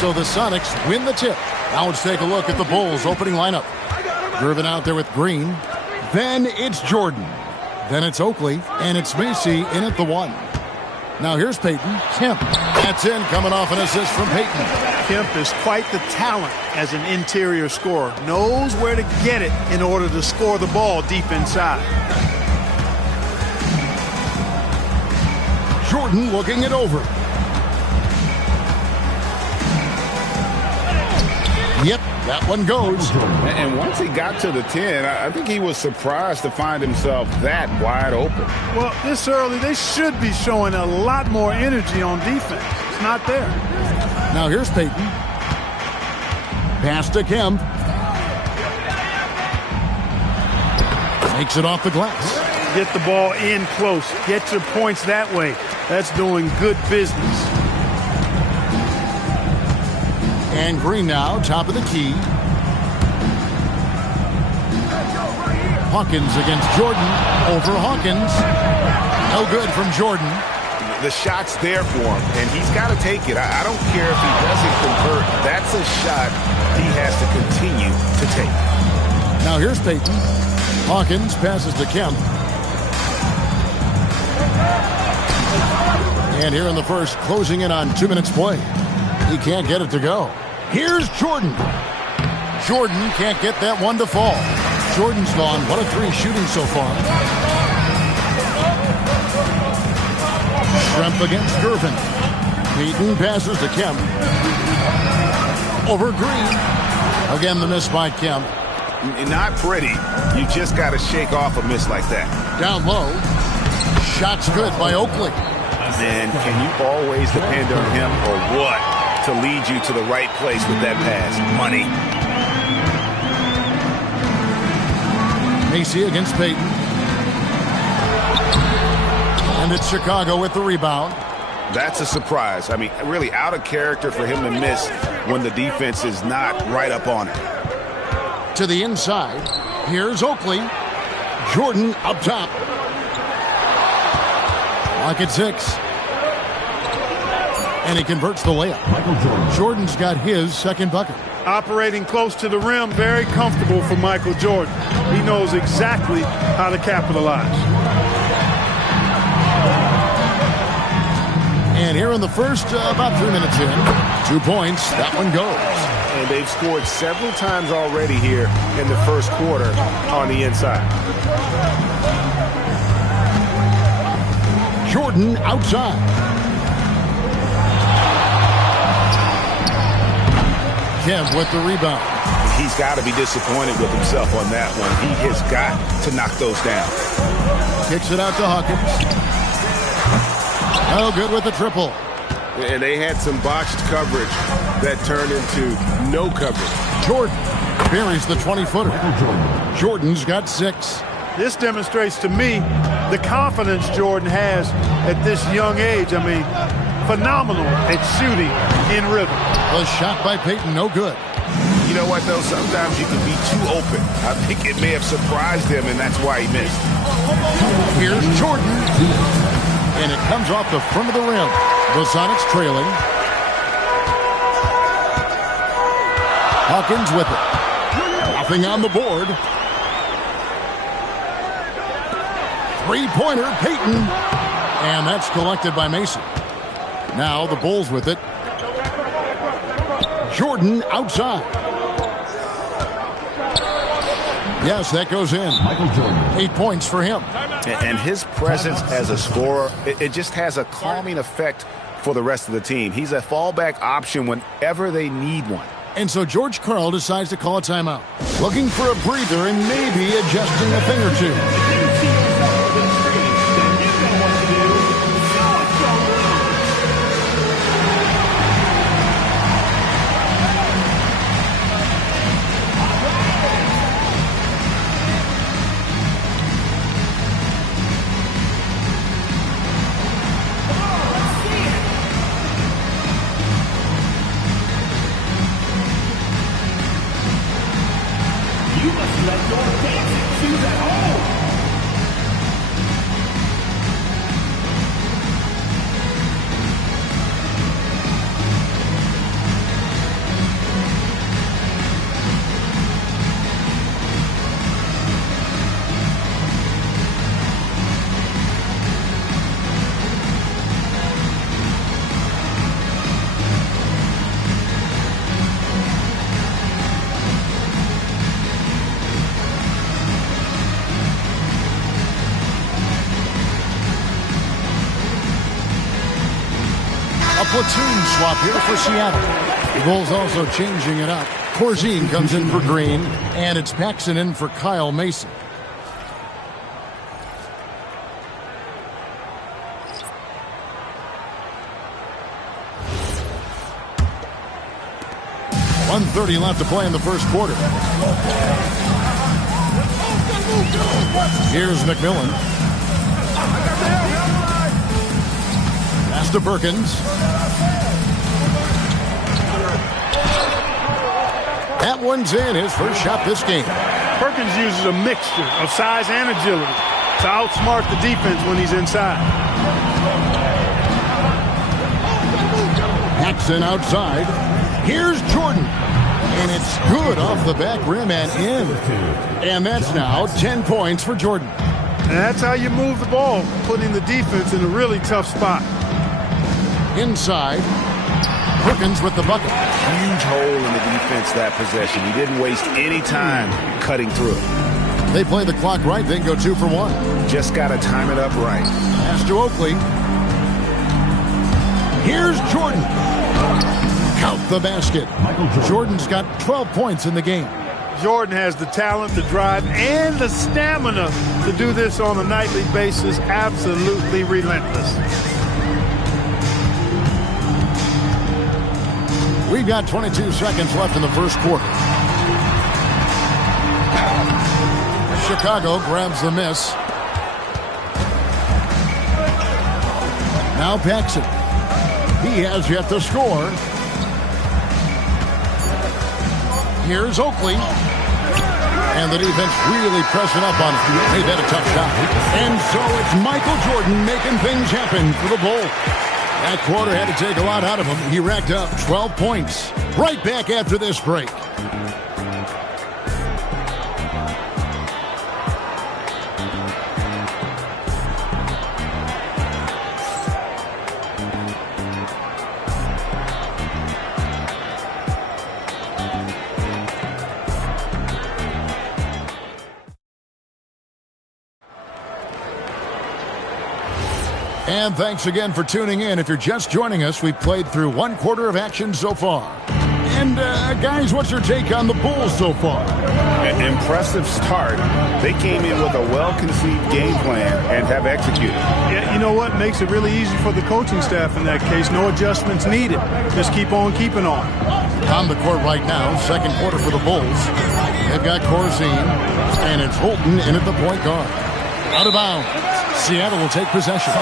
So the Sonics win the tip. Now let's take a look at the Bulls opening lineup. Irvin out there with Green. Then it's Jordan. Then it's Oakley. And it's Macy in at the 1. Now here's Payton. Kemp. That's in, coming off an assist from Payton. Kemp is quite the talent as an interior scorer. Knows where to get it in order to score the ball deep inside. Jordan looking it over. Yep, that one goes. And once he got to the 10, I think he was surprised to find himself that wide open. Well, this early, they should be showing a lot more energy on defense. It's not there. Now here's Payton. Pass to Kemp. Makes it off the glass. Get the ball in close. Get your points that way. That's doing good business. And Green now, top of the key. Hawkins against Jordan. Over Hawkins. No good from Jordan. The shot's there for him, and he's got to take it. I don't care if he doesn't convert. That's a shot he has to continue to take. Now here's Payton. Hawkins passes to Kemp. And here in the first, closing in on 2 minutes play. He can't get it to go. Here's Jordan. Jordan can't get that one to fall. Jordan's gone 1 of 3 shooting so far. Schrempf against Gervin. Payton passes to Kemp. Over Green. Again, the miss by Kemp. Not pretty. You just got to shake off a miss like that. Down low. Shot's good by Oakley. And can you always depend on him or what to lead you to the right place with that pass? Money. Macy against Payton. And it's Chicago with the rebound. That's a surprise. I mean, really out of character for him to miss when the defense is not right up on it. To the inside. Here's Oakley. Jordan up top. Clock at 6. And he converts the layup. Jordan's got his second bucket. Operating close to the rim, very comfortable for Michael Jordan. He knows exactly how to capitalize. And here in the first, about 3 minutes in, 2 points. That one goes. And they've scored several times already here in the first quarter on the inside. Jordan outside. Kemp with the rebound. He's got to be disappointed with himself on that one. He has got to knock those down. Kicks it out to Hawkins. Oh, good with the triple. And they had some botched coverage that turned into no coverage. Jordan buries the 20-footer. Jordan's got 6. This demonstrates to me the confidence Jordan has at this young age. I mean, phenomenal at shooting in rhythm. A shot by Payton, no good. You know what, though? Sometimes you can be too open. I think it may have surprised him, and that's why he missed. Here's Jordan. And it comes off the front of the rim. The Sonics trailing. Hawkins with it. Nothing on the board. Three-pointer, Payton. And that's collected by Mason. Now the Bulls with it. Jordan outside. Yes, that goes in. Michael Jordan. 8 points for him. And his presence as a scorer, it just has a calming effect for the rest of the team. He's a fallback option whenever they need one. And so George Karl decides to call a timeout. Looking for a breather and maybe adjusting a thing or two. platoon swap here for Seattle. The Bulls also changing it up. Corzine comes in for Green, and it's Paxson in for Kyle Mason. .130 left to play in the first quarter. Here's McMillan. Pass to Perkins. That one's in, his first shot this game. Perkins uses a mixture of size and agility to outsmart the defense when he's inside. Paxson outside. Here's Jordan. And it's good off the back rim and in. And that's now 10 points for Jordan. And that's how you move the ball, putting the defense in a really tough spot. Inside. Perkins with the bucket. Huge hole in the defense that possession. He didn't waste any time cutting through it. They play the clock right, then go 2 for 1. Just got to time it up right. Pass to Oakley. Here's Jordan. Count the basket. Jordan's got 12 points in the game. Jordan has the talent, the drive, and the stamina to do this on a nightly basis. Absolutely relentless. We've got 22 seconds left in the first quarter. Chicago grabs the miss. Now Paxson. He has yet to score. Here's Oakley. And the defense really pressing up on him. Made that a tough shot. And so it's Michael Jordan making things happen for the Bulls. That quarter had to take a lot out of him. He racked up 12 points. Right back after this break. And thanks again for tuning in. If you're just joining us, we've played through one quarter of action so far. And, guys, what's your take on the Bulls so far? An impressive start. They came in with a well-conceived game plan and have executed. Yeah, you know what? Makes it really easy for the coaching staff in that case. No adjustments needed. Just keep on keeping on. On the court right now, second quarter for the Bulls. They've got Corzine, and it's Holton in at the point guard. Out of bounds. Seattle will take possession.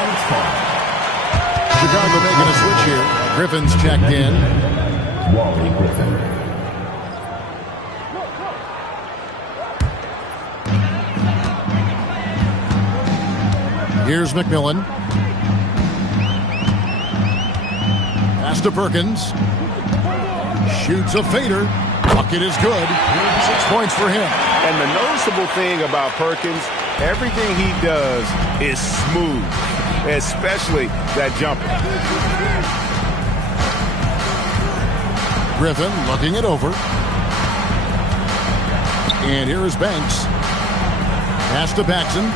Chicago making a switch here. Griffin's checked in. Wally Griffin. Here's McMillan. Pass to Perkins. Shoots a fader. Bucket is good. 6 points for him. And the noticeable thing about Perkins, everything he does is smooth, especially that jumper. Griffin looking it over. And here is Banks. Pass to Paxson.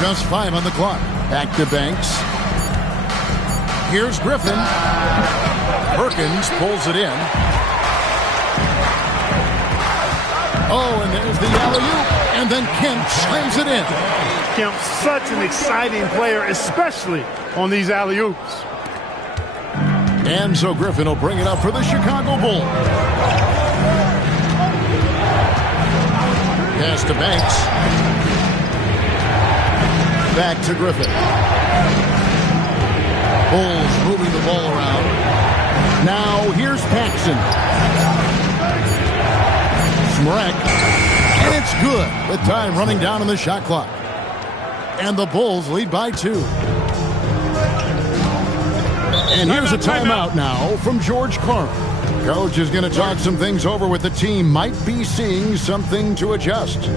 Just 5 on the clock. Back to Banks. Here's Griffin. Perkins pulls it in. Oh, and there's the alley-oop. And then Kemp slams it in. Kemp, such an exciting player, especially on these alley-oops. And so Griffin will bring it up for the Chicago Bulls. Pass to Banks. Back to Griffin. Bulls moving the ball around. Now here's Paxson. Smrek. And it's good. The time running down on the shot clock. And the Bulls lead by 2. And here's a timeout now from George Clark. Coach is going to talk some things over with the team. Might be seeing something to adjust.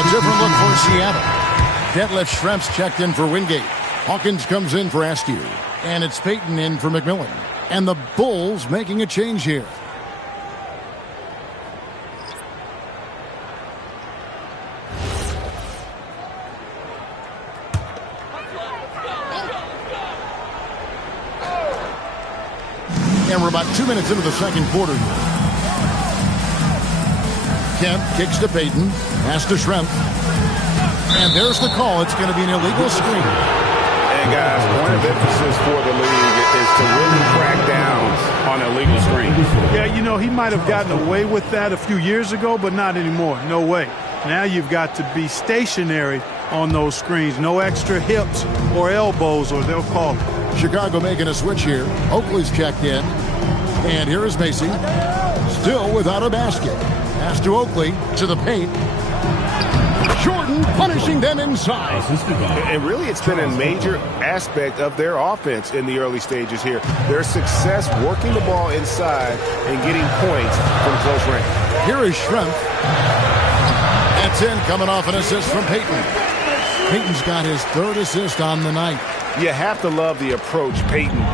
A different look for Seattle. Detlef Schrempf's checked in for Wingate. Hawkins comes in for Askew. And it's Payton in for McMillan. And the Bulls making a change here. And we're about 2 minutes into the second quarter. Kemp kicks to Payton. Pass to Schrempf. And there's the call. It's going to be an illegal screen. And guys, point of emphasis for the league is to really crack down on illegal screens. Yeah, you know, he might have gotten away with that a few years ago, but not anymore. No way. Now you've got to be stationary on those screens. No extra hips or elbows, or they'll call it. Chicago making a switch here. Oakley's checked in. And here is Macy. Still without a basket. Pass to Oakley. To the paint. Jordan punishing them inside. And really, it's been a major aspect of their offense in the early stages here. Their success working the ball inside and getting points from close range. Here is Schrempf. That's in, coming off an assist from Payton. Payton's got his third assist on the night. You have to love the approach Payton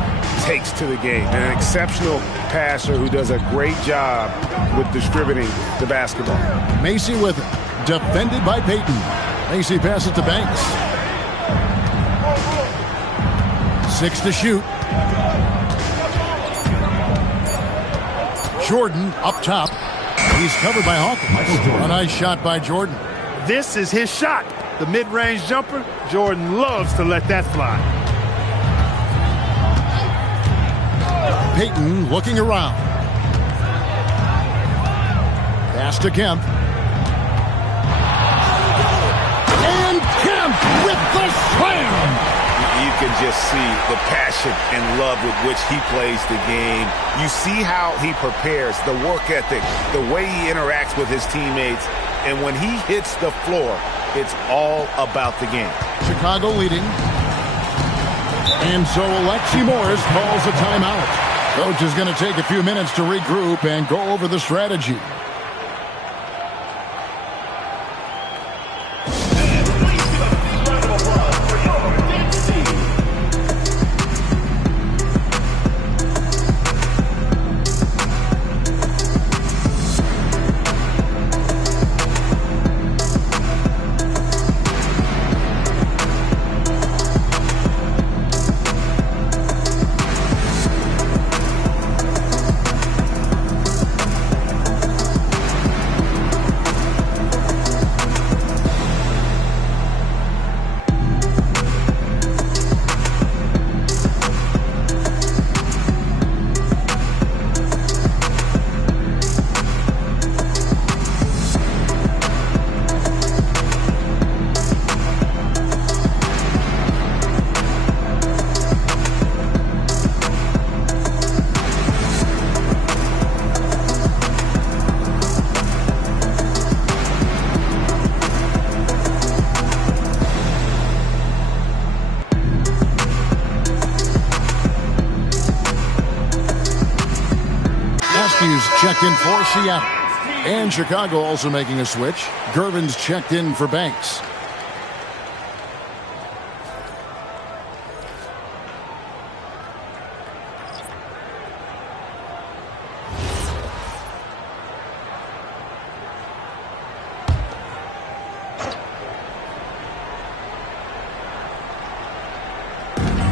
takes to the game. An exceptional passer who does a great job with distributing the basketball. Macy with it. Defended by Payton. Macy passes to Banks. 6 to shoot. Jordan up top. He's covered by Hawkins. A nice shot by Jordan. This is his shot. The mid-range jumper. Jordan loves to let that fly. Payton looking around. Pass to Kemp. And Kemp with the slam. You can just see the passion and love with which he plays the game. You see how he prepares, the work ethic, the way he interacts with his teammates. And when he hits the floor, it's all about the game. Chicago leading. And so Alexi Morris calls a timeout. Coach is going to take a few minutes to regroup and go over the strategy. Checked in for Seattle. And Chicago also making a switch. Gervin's checked in for Banks.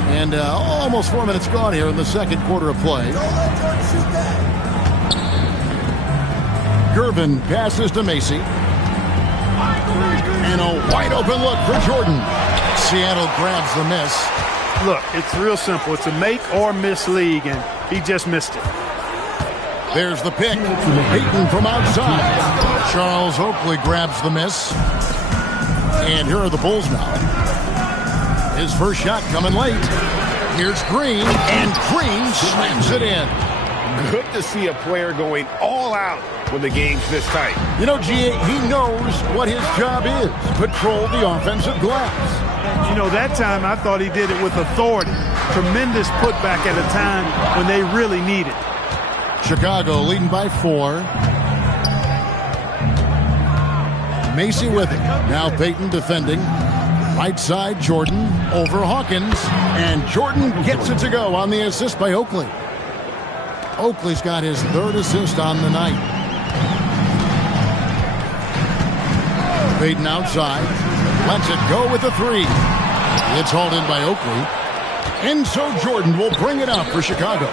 And almost 4 minutes gone here in the second quarter of play. Gervin passes to Macy. And a wide open look for Jordan. Seattle grabs the miss. Look, it's real simple. It's a make or miss league, and he just missed it. There's the pick. Payton from outside. Charles Oakley grabs the miss. And here are the Bulls now. His first shot coming late. Here's Green, and Green slams it in. Good to see a player going all out when the game's this tight. You know, G.A., he knows what his job is. Patrol the offensive glass. You know, that time I thought he did it with authority. Tremendous putback at a time when they really need it. Chicago leading by 4. Macy with it. Now Payton defending. Right side, Jordan over Hawkins. And Jordan gets it to go on the assist by Oakley. Oakley's got his third assist on the night. Payton outside. Lets it go with the three. It's hauled in by Oakley. And so Jordan will bring it out for Chicago.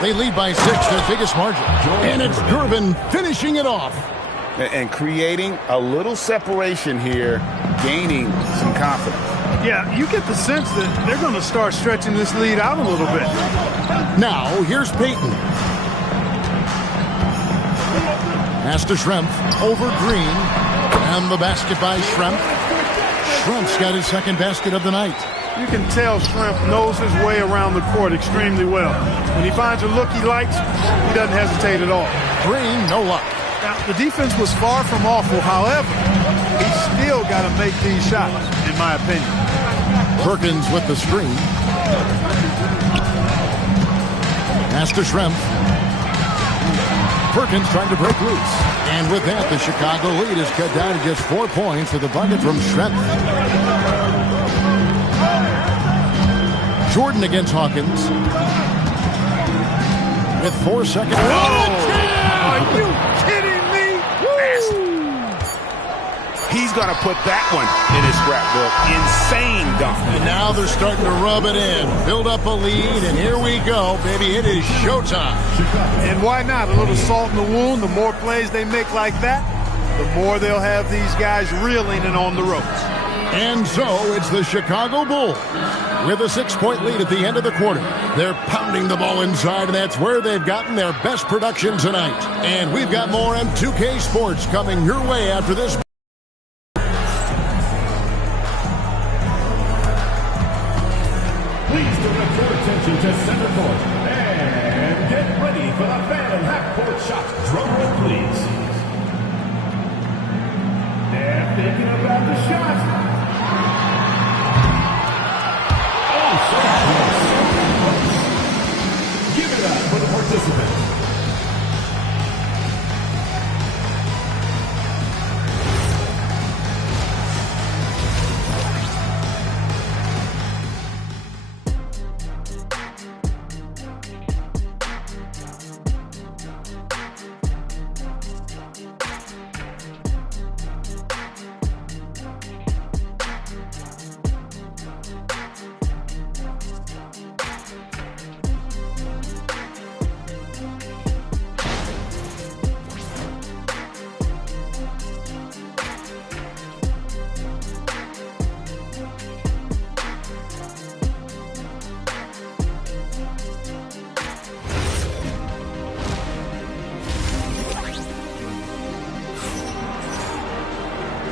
They lead by 6, their biggest margin. And it's Gervin finishing it off. And creating a little separation here, gaining some confidence. Yeah, you get the sense that they're going to start stretching this lead out a little bit. Now, here's Payton. Pass to Schrempf over Green. And the basket by Schrempf. Schrempf's got his second basket of the night. You can tell Schrempf knows his way around the court extremely well. When he finds a look he likes, he doesn't hesitate at all. Green, no luck. Now, the defense was far from awful. However, he's still got to make these shots, in my opinion. Perkins with the screen. Pass to Schrempf. Perkins trying to break loose. And with that, the Chicago lead is cut down to just 4 points with a bucket from Schrempf. Jordan against Hawkins. With 4 seconds. Are you kidding me? He's going to put that one in his scrapbook. Insane dunk. And now they're starting to rub it in. Build up a lead, and here we go, baby. It is showtime. And why not? A little salt in the wound. The more plays they make like that, the more they'll have these guys reeling and on the ropes. And so it's the Chicago Bulls with a 6-point lead at the end of the quarter. They're pounding the ball inside, and that's where they've gotten their best production tonight. And we've got more M2K Sports coming your way after this. Please direct your attention to center court and get ready for the fan half-court shot. Drum roll, please. They're thinking about the shot. Give it up for the participants.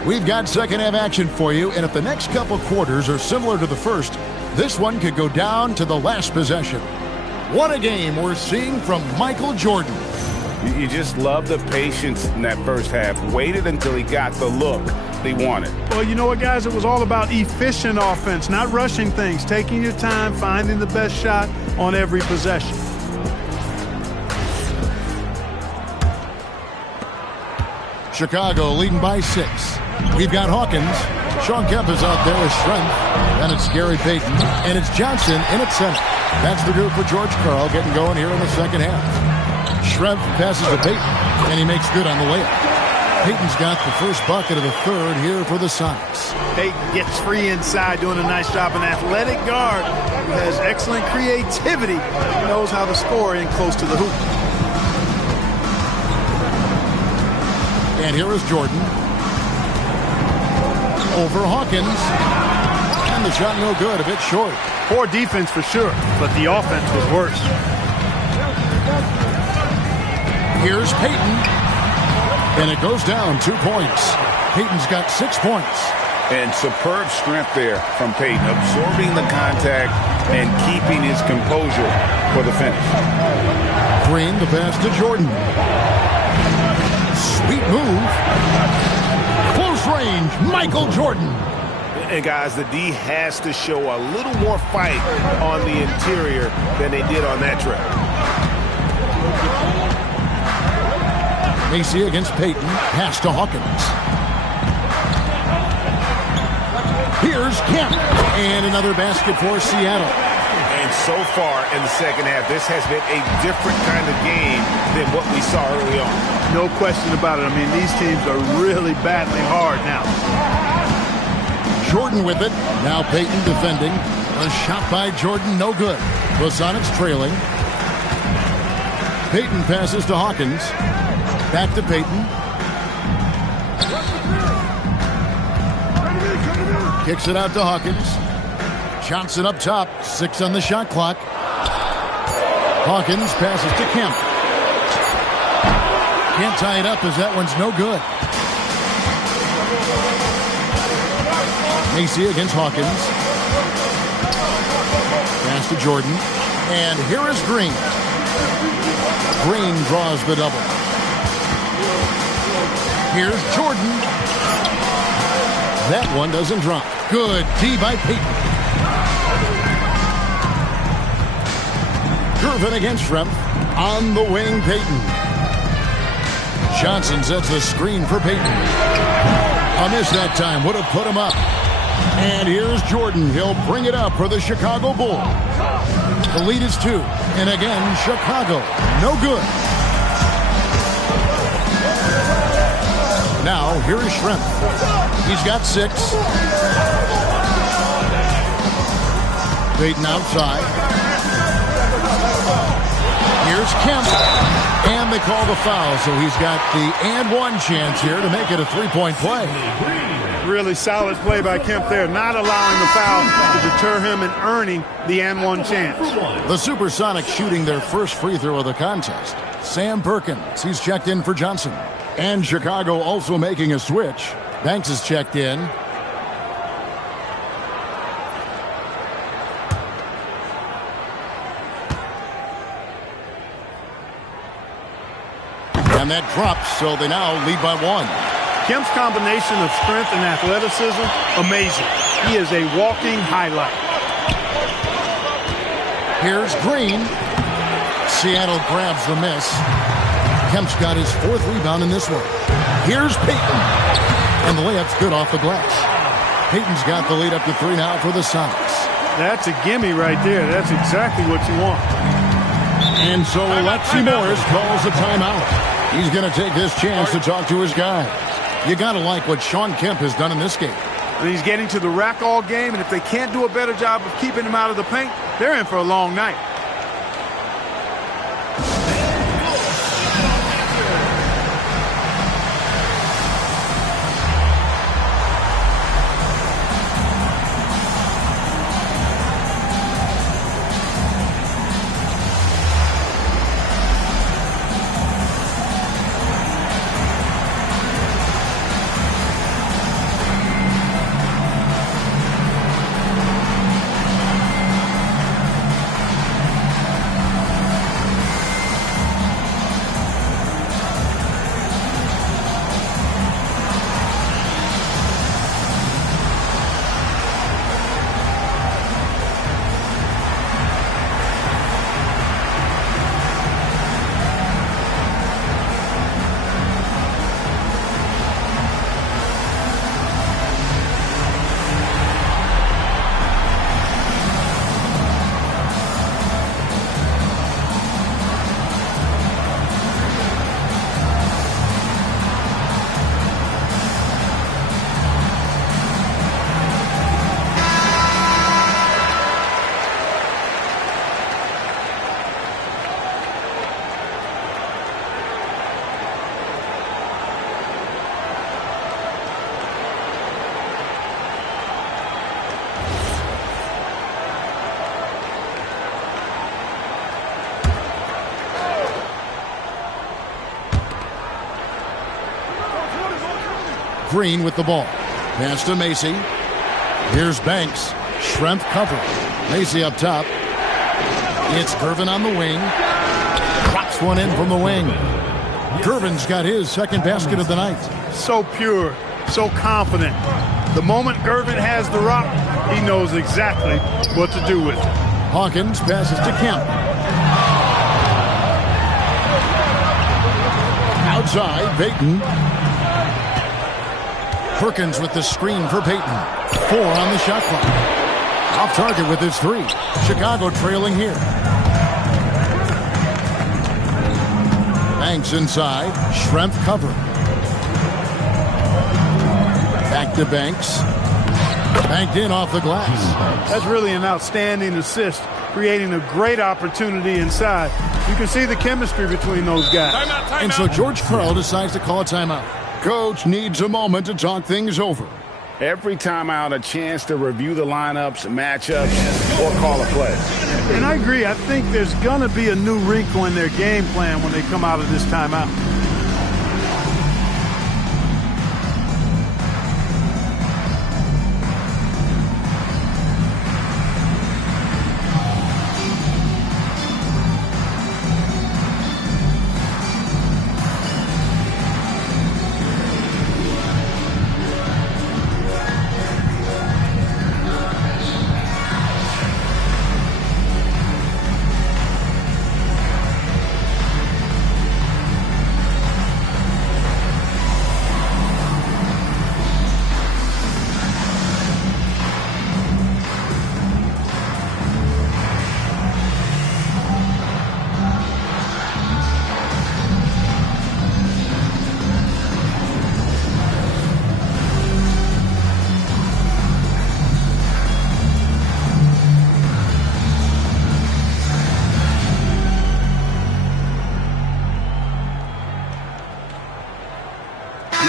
We've got second half action for you, and if the next couple quarters are similar to the first, this one could go down to the last possession. What a game we're seeing from Michael Jordan. You just love the patience in that first half. Waited until he got the look they wanted. Well, you know what, guys? It was all about efficient offense, not rushing things, taking your time, finding the best shot on every possession. Chicago leading by 6. We've got Hawkins. Sean Kemp is out there with Schrempf. Then it's Gary Payton. And it's Johnson in at center. That's the group for George Karl getting going here in the second half. Schrempf passes to Payton, and he makes good on the layup. Payton's got the first bucket of the third here for the Sonics. Payton gets free inside, doing a nice job. An athletic guard who has excellent creativity. He knows how to score in close to the hoop. And here is Jordan. Over Hawkins. And the shot no good, a bit short. Poor defense for sure, but the offense was worse. Here's Payton. And it goes down 2 points. Payton's got 6 points. And superb strength there from Payton, absorbing the contact and keeping his composure for the finish. Green, the pass to Jordan. Sweet move. Close range, Michael Jordan. And guys, the D has to show a little more fight on the interior than they did on that trip. Macy against Payton. Pass to Hawkins. Here's Kemp. And another basket for Seattle. And so far in the second half, this has been a different kind of game than what we saw early on. No question about it. I mean, these teams are really battling hard now. Jordan with it. Now Payton defending. A shot by Jordan, no good. The Sonics trailing. Payton passes to Hawkins. Back to Payton. Kicks it out to Hawkins. Johnson up top. 6 on the shot clock. Hawkins passes to Kemp. Can't tie it up as that one's no good. Macy against Hawkins. Pass to Jordan. And here is Green. Green draws the double. Here's Jordan. That one doesn't drop. Good D by Payton. Gervin against Schrempf. On the wing, Payton. Johnson sets the screen for Payton. A miss that time. Would have put him up. And here's Jordan. He'll bring it up for the Chicago Bulls. The lead is 2. And again, Chicago. No good. Now, here is Schrempf. He's got 6. Payton outside. Here's Kemp. And they call the foul, so he's got the and one chance here to make it a 3-point play. Really solid play by Kemp there, not allowing the foul to deter him and earning the and one chance. The Supersonics shooting their first free throw of the contest. Sam Perkins, he's checked in for Johnson. And Chicago also making a switch. Banks is checked in. And that drops, so they now lead by 1. Kemp's combination of strength and athleticism, amazing. He is a walking highlight. Here's Green. Seattle grabs the miss. Kemp's got his 4th rebound in this one. Here's Payton. And the layup's good off the glass. Payton's got the lead up to 3 now for the Sonics. That's a gimme right there. That's exactly what you want. And so Alexi Morris calls a timeout. He's going to take this chance to talk to his guys. You got to like what Shawn Kemp has done in this game. And he's getting to the rack all game, and if they can't do a better job of keeping him out of the paint, they're in for a long night. Green with the ball. Pass to Macy. Here's Banks. Schrempf cover. Macy up top. It's Gervin on the wing. Drops one in from the wing. Gervin's got his 2nd basket of the night. So pure, so confident. The moment Gervin has the rock, he knows exactly what to do with it. Hawkins passes to Kemp. Outside, Payton. Perkins with the screen for Peyton. 4 on the shot clock. Off target with his 3. Chicago trailing here. Banks inside. Schrempf cover. Back to Banks. Banked in off the glass. That's really an outstanding assist, creating a great opportunity inside. You can see the chemistry between those guys. Timeout. And so George Karl decides to call a timeout. Coach needs a moment to talk things over. Every timeout, a chance to review the lineups, matchups, or call a play. And I agree. I think there's going to be a new wrinkle in their game plan when they come out of this timeout.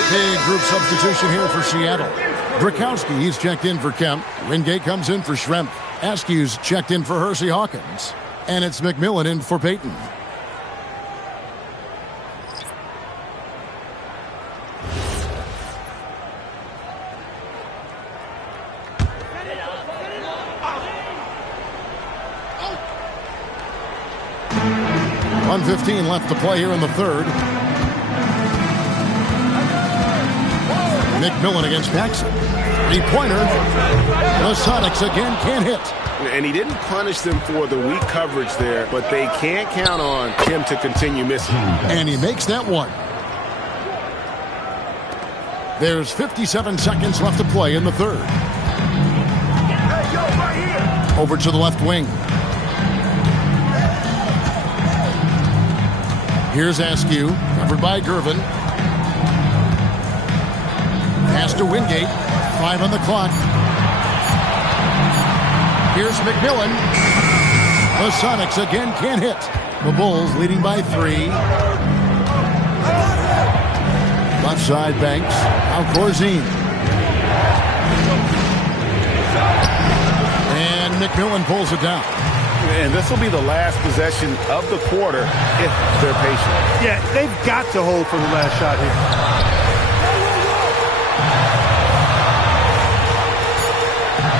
Big group substitution here for Seattle. Drakowski, he's checked in for Kemp. Wingate comes in for Schrempf. Askew's checked in for Hersey Hawkins. And it's McMillan in for Peyton. .115 left to play here in the third. McMillan against Paxson. 3-pointer. The Sonics again can't hit. And he didn't punish them for the weak coverage there, but they can't count on him to continue missing. And he makes that one. There's 57 seconds left to play in the third. Over to the left wing. Here's Askew, covered by Gervin. Pass to Wingate. 5 on the clock. Here's McMillan. The Sonics again can't hit. The Bulls leading by 3. Left side Banks. Now Corzine. And McMillan pulls it down. And this will be the last possession of the quarter if they're patient. Yeah, they've got to hold for the last shot here.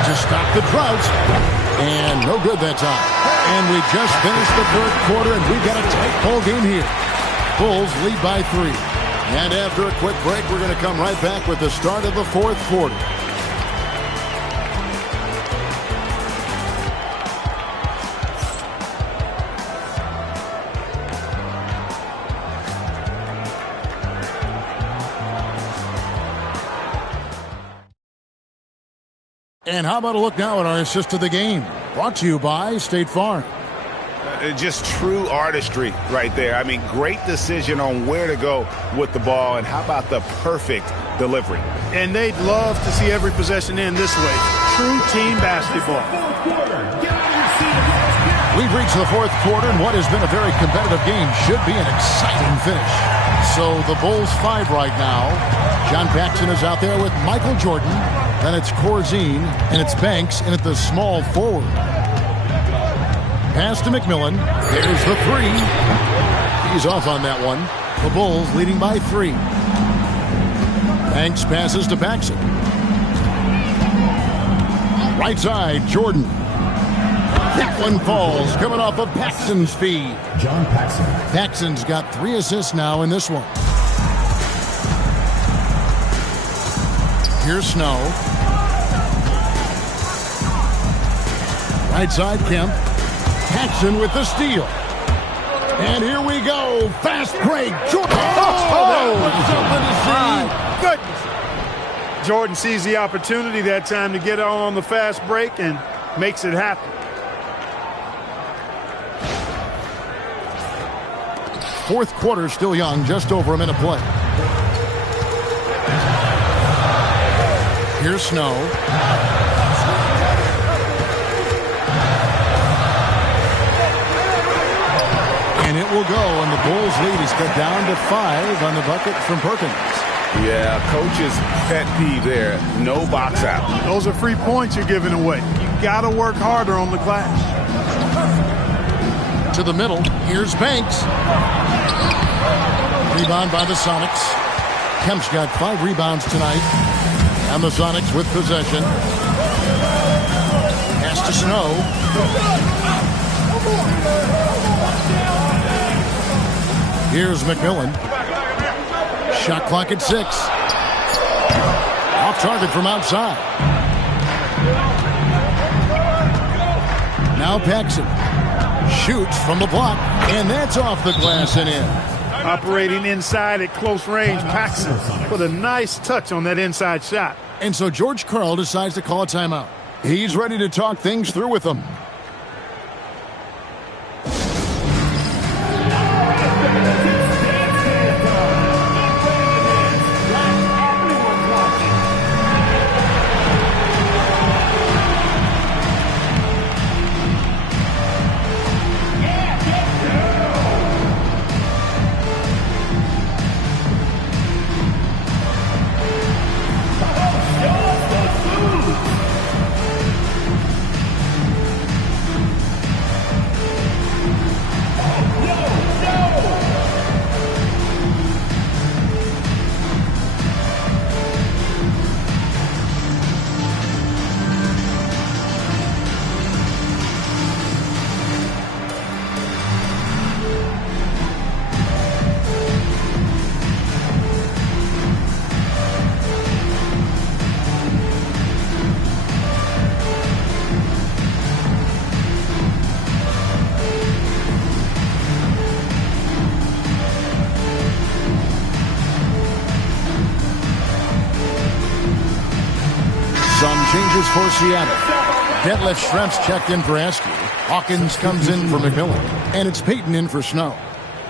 To stop the drought. And no good that time. And we just finished the third quarter, and we've got a tight ball game here. Bulls lead by 3. And after a quick break, we're going to come right back with the start of the fourth quarter. And how about a look now at our assist of the game? Brought to you by State Farm. Just true artistry right there. I mean, great decision on where to go with the ball, and how about the perfect delivery? And they'd love to see every possession end this way. True team basketball. We've reached the fourth quarter, and what has been a very competitive game should be an exciting finish. So the Bulls 5 right now. John Paxson is out there with Michael Jordan. Then it's Corzine, and it's Banks, and at the small forward. Pass to McMillan. There's the 3. He's off on that one. The Bulls leading by 3. Banks passes to Paxson. Right side, Jordan. That one falls, coming off of Paxson's feed. John Paxson. Paxson's got 3 assists now in this one. Here's Snow. Right side, Kemp. Paxson with the steal. And here we go. Fast break. Jordan. Oh, that was something to see. Goodness. Jordan sees the opportunity that time to get on the fast break and makes it happen. Fourth quarter still young, just over a minute play. Here's Snow. And it will go, and the Bulls lead is cut down to 5 on the bucket from Perkins. Yeah, coach's pet peeve there. No box out. Those are free points you're giving away. You got to work harder on the glass. To the middle. Here's Banks. Rebound by the Sonics. Kemp's got 5 rebounds tonight. And the Sonics with possession. Pass to Snow. Here's McMillan. Shot clock at 6. Off target from outside. Now Paxson shoots from the block, and that's off the glass and in. Operating inside at close range, Paxson put a nice touch on that inside shot. And so George Karl decides to call a timeout. He's ready to talk things through with them. Changes for Seattle. Detlef Schrempf checked in for Askew. Hawkins comes in for McMillan. And it's Payton in for Snow.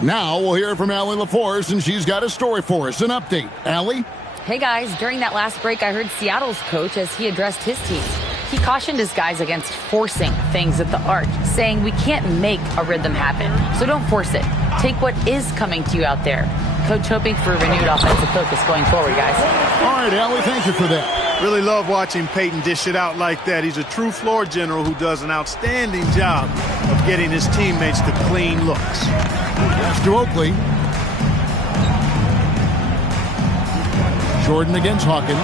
Now we'll hear from Allie LaForce, and she's got a story for us. An update. Allie? Hey, guys. During that last break, I heard Seattle's coach as he addressed his team. He cautioned his guys against forcing things at the arc, saying we can't make a rhythm happen, so don't force it. Take what is coming to you out there. Coach hoping for a renewed offensive focus going forward, guys. All right, Allie, thank you for that. Really love watching Payton dish it out like that. He's a true floor general who does an outstanding job of getting his teammates to clean looks. Pass to Oakley. Jordan against Hawkins.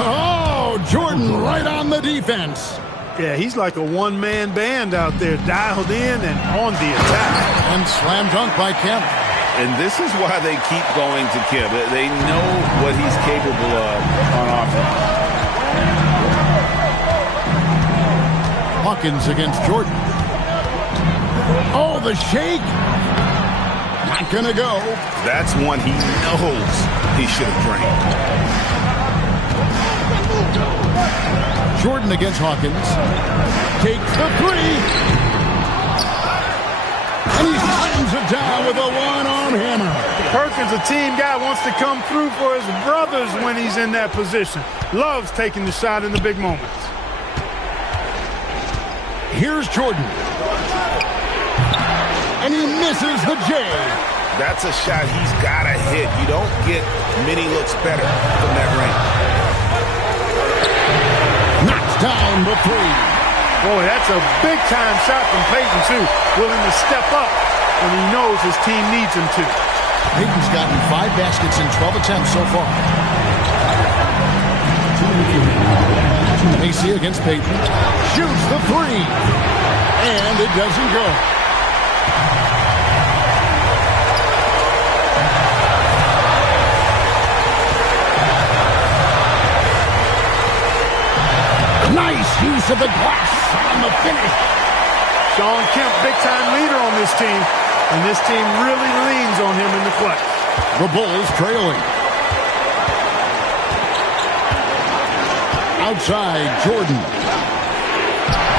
Oh, Jordan right on the defense. Yeah, he's like a one-man band out there, dialed in and on the attack. And slam dunk by Kemp. And this is why they keep going to Kemp. They know what he's capable of on offense. Hawkins against Jordan. Oh, the shake. Not gonna go. That's one he knows he should have drained. Jordan against Hawkins. Takes the 3. And he slams it down with a one-arm hammer. Perkins, a team guy, wants to come through for his brothers when he's in that position. Loves taking the shot in the big moments. Here's Jordan. And he misses the J. That's a shot he's got to hit. You don't get many looks better from that range. Knocks down the 3. Boy, that's a big-time shot from Payton, too. Willing to step up when he knows his team needs him to. Payton's gotten 5 baskets in 12 attempts so far. Macy against Payton. Shoots the 3. And it doesn't go. Nice use of the glass on the finish. Shawn Kemp, big-time leader on this team, and this team really leans on him in the clutch. The Bulls trailing. Outside, Jordan.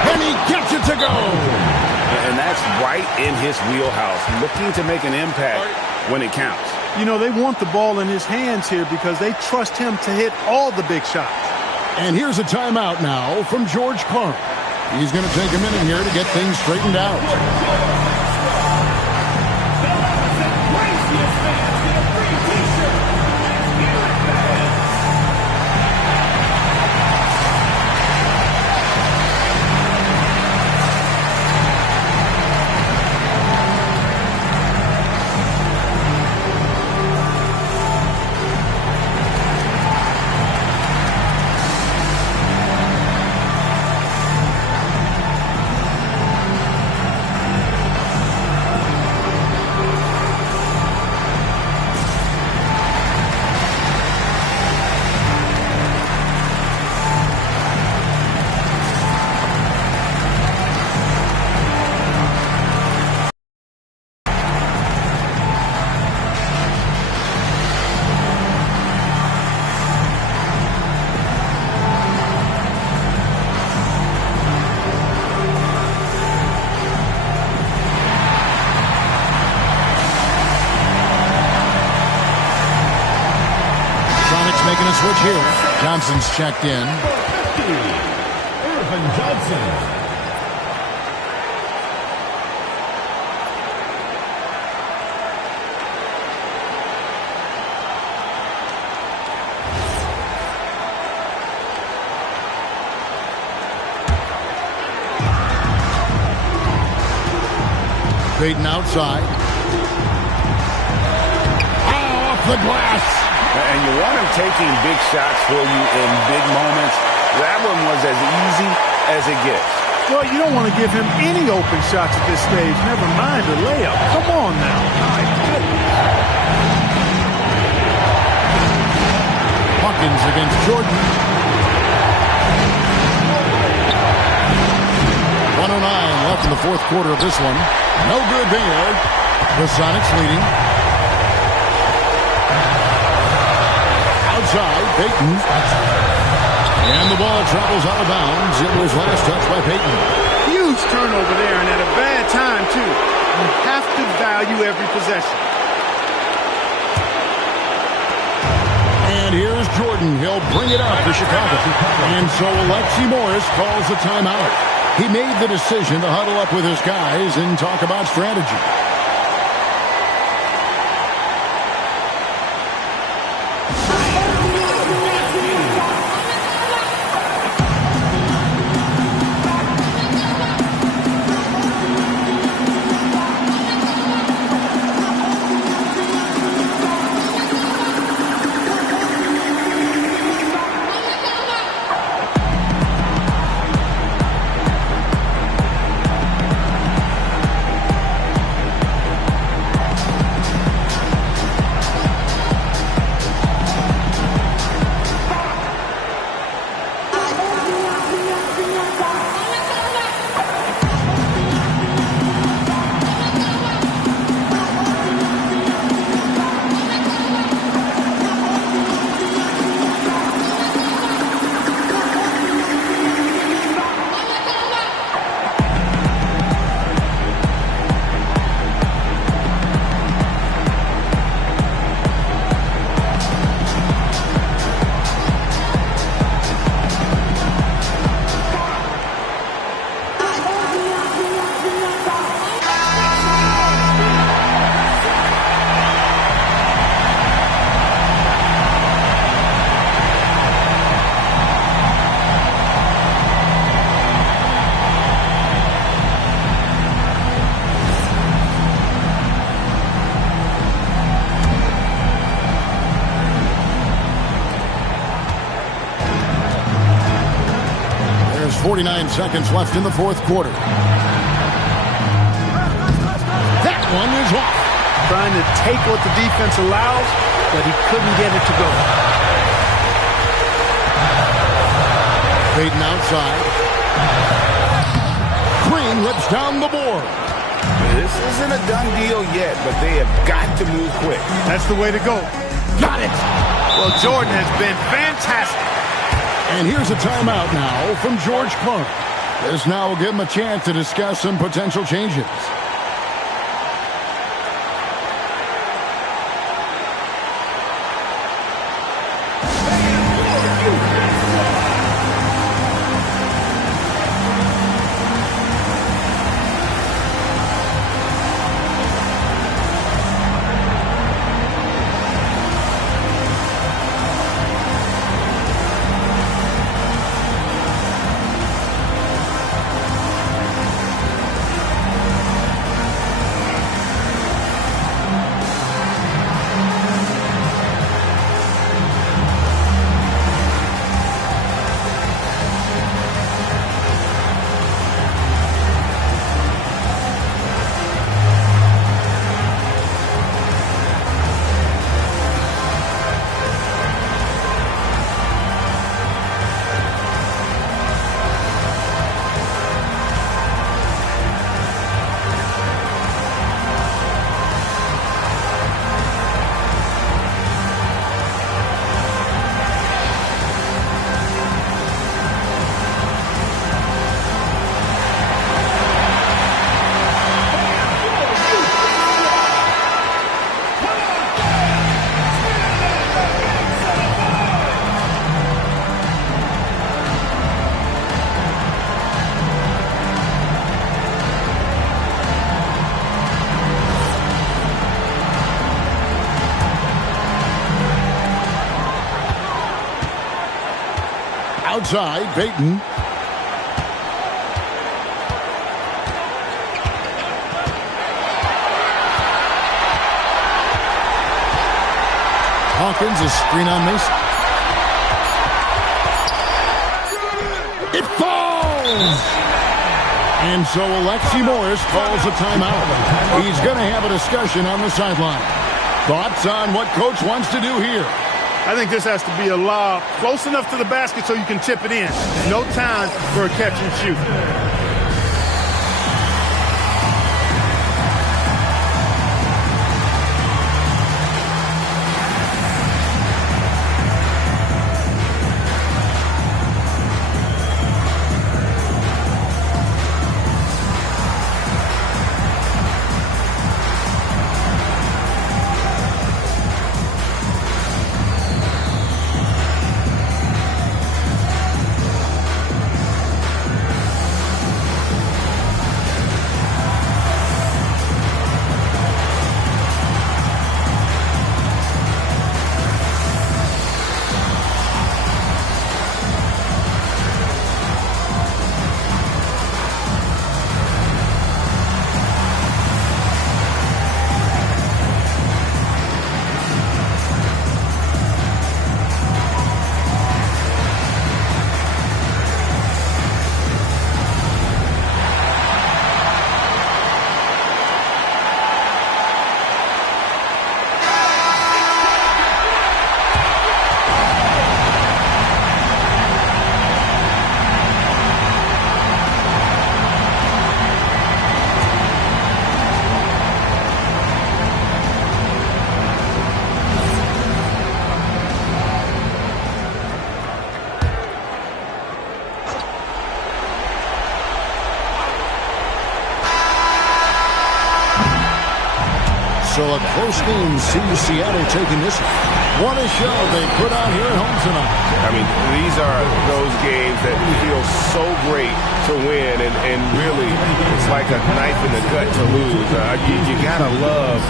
And he gets it to go. And that's right in his wheelhouse, looking to make an impact when it counts. You know, they want the ball in his hands here because they trust him to hit all the big shots. And here's a timeout now from George Karl. He's going to take a minute here to get things straightened out. Making a switch here. Johnson's checked in. Irvin Johnson. Payton outside. Oh, off the glass. And you want him taking big shots for you in big moments. That one was as easy as it gets. Well, you don't want to give him any open shots at this stage. Never mind a layup. Come on now. My goodness. Hawkins against Jordan. 109 left in the fourth quarter of this one. No good there. The Sonics leading. Outside, Payton. And the ball travels out of bounds. It was last touched by Payton. Huge turnover there, and at a bad time, too. You have to value every possession. And here's Jordan. He'll bring it up for Chicago. And so Alexi Morris calls the timeout. He made the decision to huddle up with his guys and talk about strategy. There's 49 seconds left in the fourth quarter. That one is off. Trying to take what the defense allows, but he couldn't get it to go. Payton outside. Green rips down the board. This isn't a done deal yet, but they have got to move quick. That's the way to go. Got it. Well, Jordan has been fantastic. And here's a timeout now from George Clark. This now will give him a chance to discuss some potential changes. Outside, Peyton. Hawkins, a screen on Mason. It falls! And so Alexi Morris calls a timeout. He's going to have a discussion on the sideline. Thoughts on what Coach wants to do here? I think this has to be a lob close enough to the basket so you can tip it in. No time for a catch and shoot. So a close game sees Seattle taking this one. What a show they put on here at home tonight. I mean, these are those games that feel so great to win, and really, it's like a knife in the gut to lose. You gotta love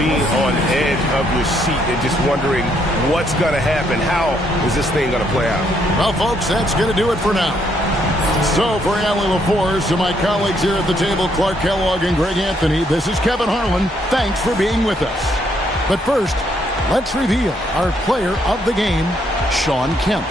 being on edge of your seat and just wondering what's gonna happen. How is this thing gonna play out? Well, folks, that's gonna do it for now. So for Allie LaForce, to my colleagues here at the table, Clark Kellogg and Greg Anthony, this is Kevin Harlan. Thanks for being with us. But first, let's reveal our player of the game, Shawn Kemp.